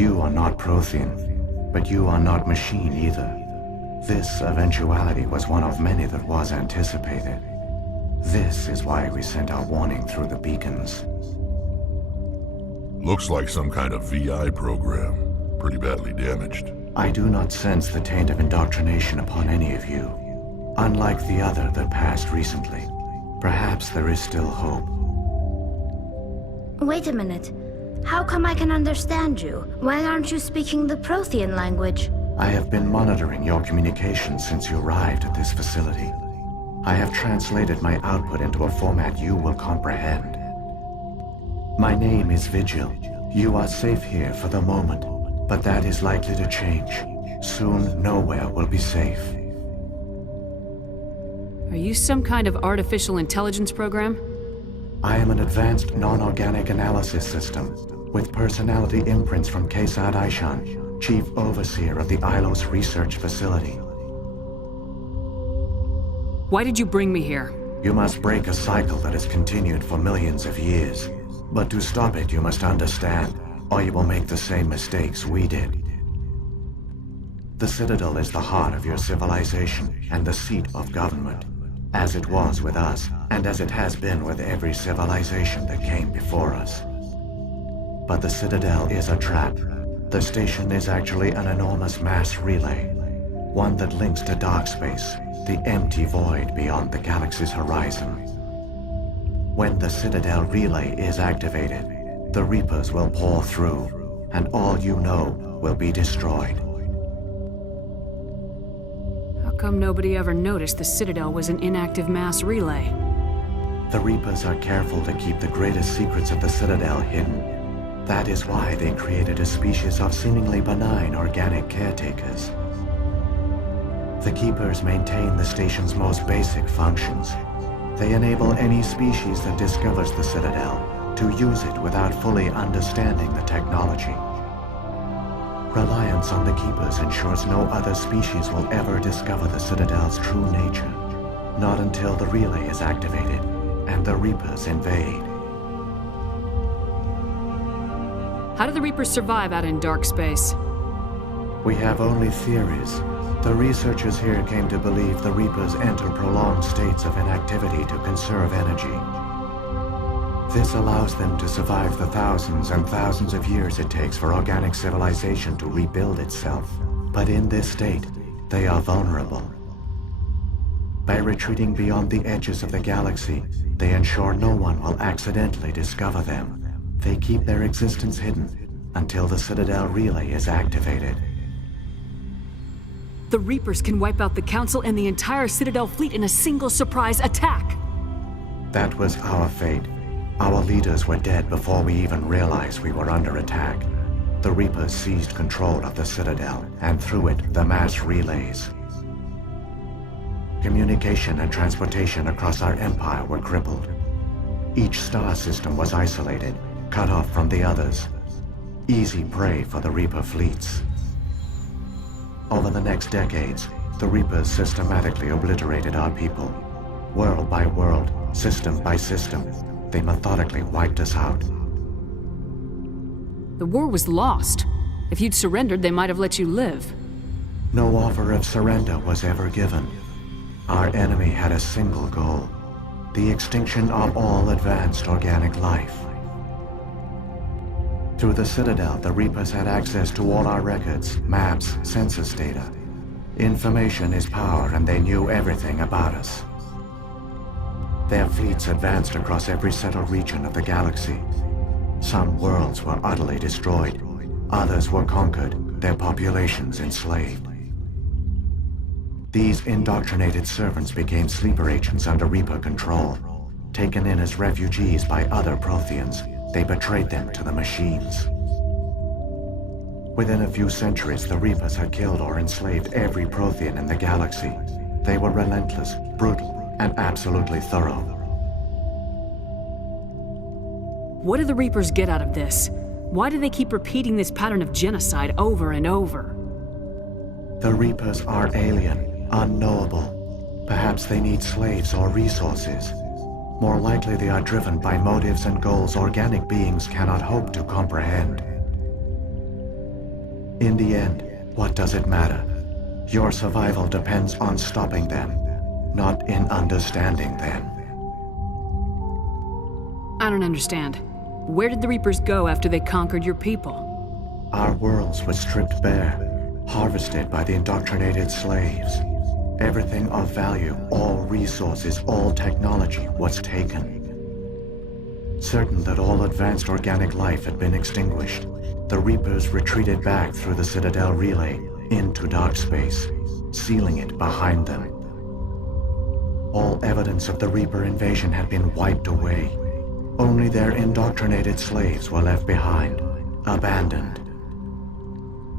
You are not Prothean, but you are not machine either. This eventuality was one of many that was anticipated. This is why we sent our warning through the beacons. Looks like some kind of VI program. Pretty badly damaged. I do not sense the taint of indoctrination upon any of you. Unlike the other that passed recently. Perhaps there is still hope. Wait a minute. How come I can understand you? Why aren't you speaking the Prothean language? I have been monitoring your communications since you arrived at this facility. I have translated my output into a format you will comprehend. My name is Vigil. You are safe here for the moment, but that is likely to change. Soon, nowhere will be safe. Are you some kind of artificial intelligence program? I am an advanced non-organic analysis system, with personality imprints from Kesad Aishan, Chief Overseer of the Ilos Research Facility. Why did you bring me here? You must break a cycle that has continued for millions of years. But to stop it, you must understand, or you will make the same mistakes we did. The Citadel is the heart of your civilization and the seat of government, as it was with us, and as it has been with every civilization that came before us. But the Citadel is a trap. The station is actually an enormous mass relay, one that links to dark space, the empty void beyond the galaxy's horizon. When the Citadel relay is activated, the Reapers will pour through, and all you know will be destroyed. How come nobody ever noticed the Citadel was an inactive mass relay? The Reapers are careful to keep the greatest secrets of the Citadel hidden. That is why they created a species of seemingly benign organic caretakers. The Keepers maintain the station's most basic functions. They enable any species that discovers the Citadel to use it without fully understanding the technology. Reliance on the Keepers ensures no other species will ever discover the Citadel's true nature. Not until the relay is activated and the Reapers invade. How do the Reapers survive out in dark space? We have only theories. The researchers here came to believe the Reapers enter prolonged states of inactivity to conserve energy. This allows them to survive the thousands and thousands of years it takes for organic civilization to rebuild itself. But in this state, they are vulnerable. By retreating beyond the edges of the galaxy, they ensure no one will accidentally discover them. They keep their existence hidden until the Citadel relay is activated. The Reapers can wipe out the Council and the entire Citadel fleet in a single surprise attack! That was our fate. Our leaders were dead before we even realized we were under attack. The Reapers seized control of the Citadel, and through it, the mass relays. Communication and transportation across our empire were crippled. Each star system was isolated, cut off from the others. Easy prey for the Reaper fleets. Over the next decades, the Reapers systematically obliterated our people. World by world, system by system, they methodically wiped us out. The war was lost. If you'd surrendered, they might have let you live. No offer of surrender was ever given. Our enemy had a single goal: the extinction of all advanced organic life. Through the Citadel, the Reapers had access to all our records, maps, census data. Information is power, and they knew everything about us. Their fleets advanced across every settled region of the galaxy. Some worlds were utterly destroyed. Others were conquered, their populations enslaved. These indoctrinated servants became sleeper agents under Reaper control. Taken in as refugees by other Protheans, they betrayed them to the machines. Within a few centuries, the Reapers had killed or enslaved every Prothean in the galaxy. They were relentless, brutal, and absolutely thorough. What do the Reapers get out of this? Why do they keep repeating this pattern of genocide over and over? The Reapers are alien, unknowable. Perhaps they need slaves or resources. More likely they are driven by motives and goals organic beings cannot hope to comprehend. In the end, what does it matter? Your survival depends on stopping them, not in understanding them. I don't understand. Where did the Reapers go after they conquered your people? Our worlds were stripped bare, harvested by the indoctrinated slaves. Everything of value, all resources, all technology was taken. Certain that all advanced organic life had been extinguished, the Reapers retreated back through the Citadel relay into dark space, sealing it behind them. All evidence of the Reaper invasion had been wiped away. Only their indoctrinated slaves were left behind, abandoned.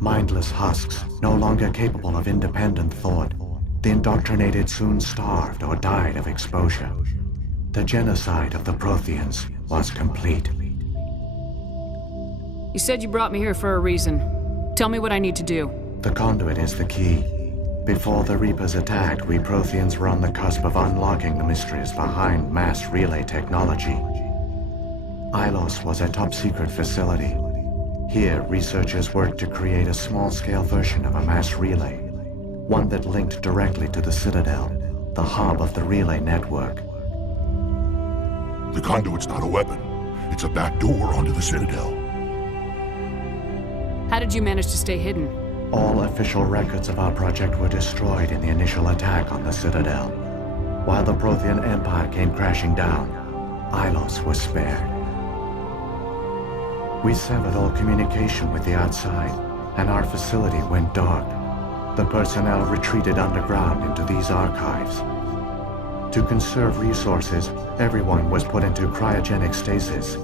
Mindless husks, no longer capable of independent thought, the indoctrinated soon starved or died of exposure. The genocide of the Protheans was complete. You said you brought me here for a reason. Tell me what I need to do. The conduit is the key. Before the Reapers attacked, we Protheans were on the cusp of unlocking the mysteries behind mass relay technology. Ilos was a top-secret facility. Here, researchers worked to create a small-scale version of a mass relay, one that linked directly to the Citadel, the hub of the relay network. The conduit's not a weapon. It's a back door onto the Citadel. How did you manage to stay hidden? All official records of our project were destroyed in the initial attack on the Citadel. While the Prothean Empire came crashing down, Ilos was spared. We severed all communication with the outside, and our facility went dark. The personnel retreated underground into these archives. To conserve resources, everyone was put into cryogenic stasis.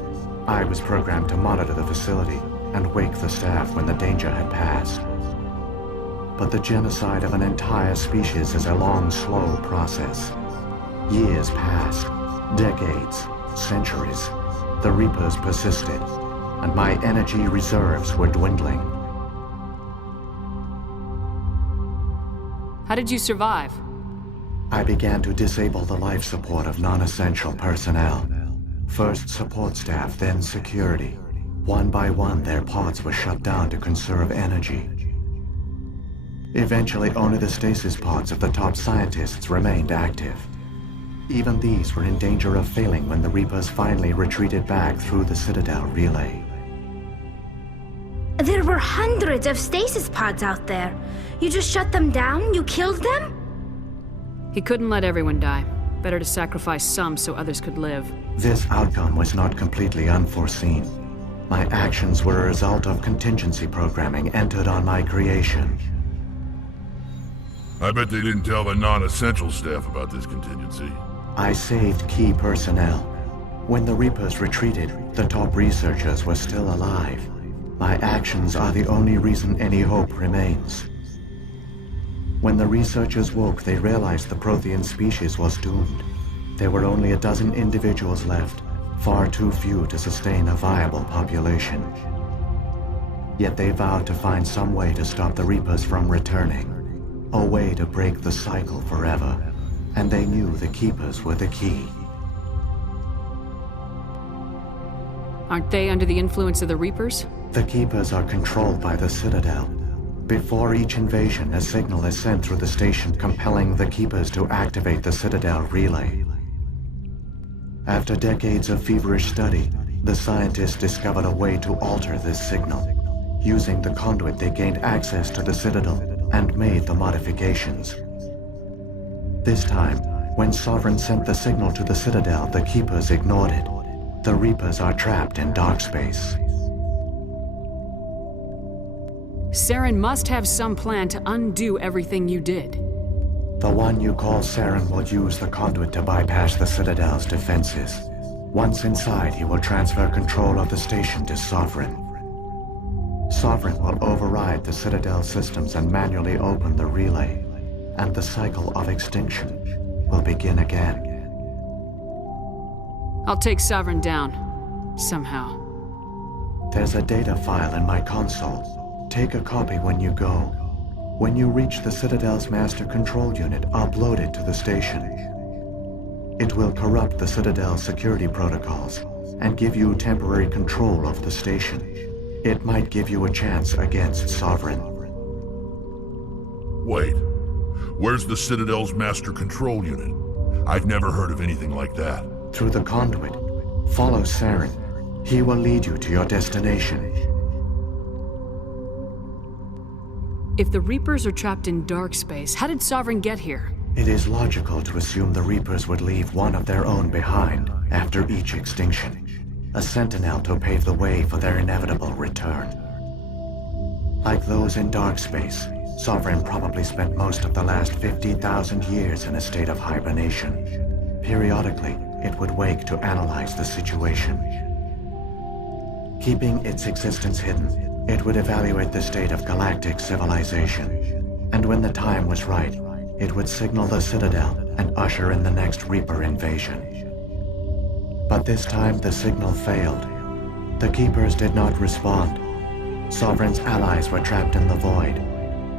I was programmed to monitor the facility and wake the staff when the danger had passed. But the genocide of an entire species is a long, slow process. Years passed, decades, centuries. The Reapers persisted, and my energy reserves were dwindling. How did you survive? I began to disable the life support of non-essential personnel. First support staff, then security. One by one, their pods were shut down to conserve energy. Eventually, only the stasis pods of the top scientists remained active. Even these were in danger of failing when the Reapers finally retreated back through the Citadel relay. There were hundreds of stasis pods out there. You just shut them down? You killed them? He couldn't let everyone die. Better to sacrifice some so others could live. This outcome was not completely unforeseen. My actions were a result of contingency programming entered on my creation. I bet they didn't tell the non-essential staff about this contingency. I saved key personnel. When the Reapers retreated, the top researchers were still alive. My actions are the only reason any hope remains. When the researchers woke, they realized the Prothean species was doomed. There were only a dozen individuals left, far too few to sustain a viable population. Yet they vowed to find some way to stop the Reapers from returning. A way to break the cycle forever. And they knew the Keepers were the key. Aren't they under the influence of the Reapers? The Keepers are controlled by the Citadel. Before each invasion, a signal is sent through the station compelling the Keepers to activate the Citadel relay. After decades of feverish study, the scientists discovered a way to alter this signal. Using the conduit, they gained access to the Citadel and made the modifications. This time, when Sovereign sent the signal to the Citadel, the Keepers ignored it. The Reapers are trapped in dark space. Saren must have some plan to undo everything you did. The one you call Saren will use the conduit to bypass the Citadel's defenses. Once inside, he will transfer control of the station to Sovereign. Sovereign will override the Citadel systems and manually open the relay, and the cycle of extinction will begin again. I'll take Sovereign down. Somehow. There's a data file in my console. Take a copy when you go. When you reach the Citadel's master control unit, upload it to the station. It will corrupt the Citadel's security protocols and give you temporary control of the station. It might give you a chance against Sovereign. Wait. Where's the Citadel's master control unit? I've never heard of anything like that. Through the conduit. Follow Saren. He will lead you to your destination. If the Reapers are trapped in dark space, how did Sovereign get here? It is logical to assume the Reapers would leave one of their own behind after each extinction. A sentinel to pave the way for their inevitable return. Like those in dark space, Sovereign probably spent most of the last 50,000 years in a state of hibernation. Periodically, it would wake to analyze the situation. Keeping its existence hidden, it would evaluate the state of galactic civilization. And when the time was right, it would signal the Citadel and usher in the next Reaper invasion. But this time the signal failed. The Keepers did not respond. Sovereign's allies were trapped in the void.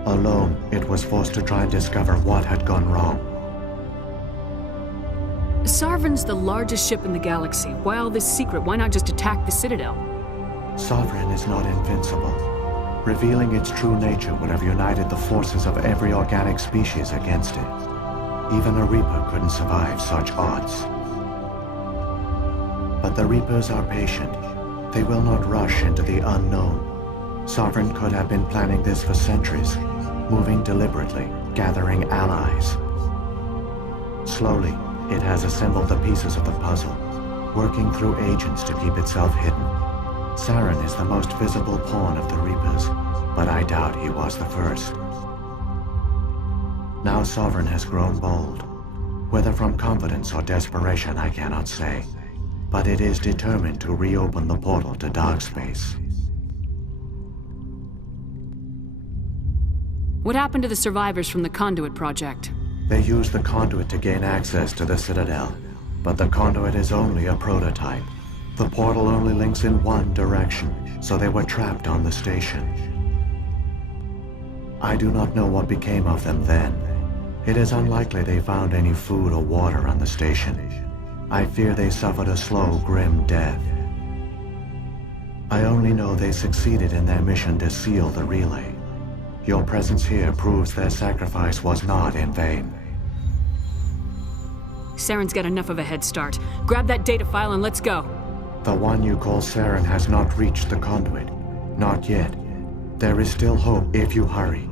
Alone, it was forced to try and discover what had gone wrong. Sovereign's the largest ship in the galaxy. Why all this secret? Why not just attack the Citadel? Sovereign is not invincible. Revealing its true nature would have united the forces of every organic species against it. Even a Reaper couldn't survive such odds. But the Reapers are patient. They will not rush into the unknown. Sovereign could have been planning this for centuries, moving deliberately, gathering allies. Slowly, it has assembled the pieces of the puzzle, working through agents to keep itself hidden. Saren is the most visible pawn of the Reapers, but I doubt he was the first. Now Sovereign has grown bold. Whether from confidence or desperation, I cannot say. But it is determined to reopen the portal to dark space. What happened to the survivors from the Conduit project? They used the conduit to gain access to the Citadel, but the conduit is only a prototype. The portal only links in one direction, so they were trapped on the station. I do not know what became of them then. It is unlikely they found any food or water on the station. I fear they suffered a slow, grim death. I only know they succeeded in their mission to seal the relay. Your presence here proves their sacrifice was not in vain. Saren's got enough of a head start. Grab that data file and let's go. The one you call Saren has not reached the conduit. Not yet. There is still hope if you hurry.